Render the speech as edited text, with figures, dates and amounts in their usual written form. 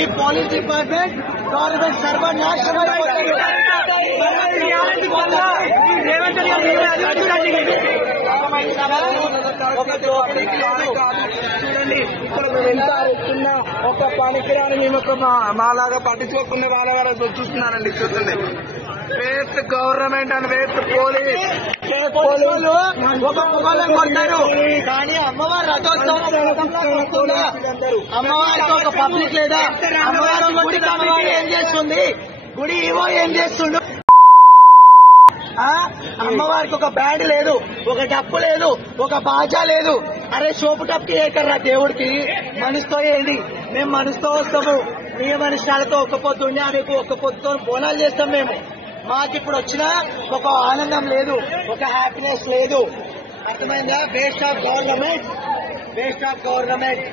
ఈ police department government సర్వనాశనం చూడండి ఎంత వస్తున్న ఒక పనికిరాని మేము మాలాగా పట్టించుకోకుండా వాళ్ళ చూస్తున్నారండి. చూడండి waste government and waste police. ఒక పొగలను కొట్టారు కానీ అమ్మవారు రథోత్సవం అమ్మవారికి ఒక పబ్లిక్ లేదా? అమ్మవారు అమ్మవారు ఏం చేస్తుంది? గుడి ఏవో ఏం చేస్తుండు? అమ్మవారికి ఒక బ్యాండ్ లేదు, ఒక డప్పు లేదు, ఒక బాజా లేదు. అరే సోపు టప్కి ఏకర్రా దేవుడికి మనసుతో ఏంటి? మేము మనసుతో వస్తాము, నియమనిష్టాలతో ఒక్క పొద్దు ఉండి రేపు ఒక్క పొద్దుతో బోనాలు చేస్తాం. మేము మాకు ఇప్పుడు వచ్చిన ఒక ఆనందం లేదు, ఒక హ్యాపీనెస్ లేదు. అర్థమైందా? Waste of government, waste of government.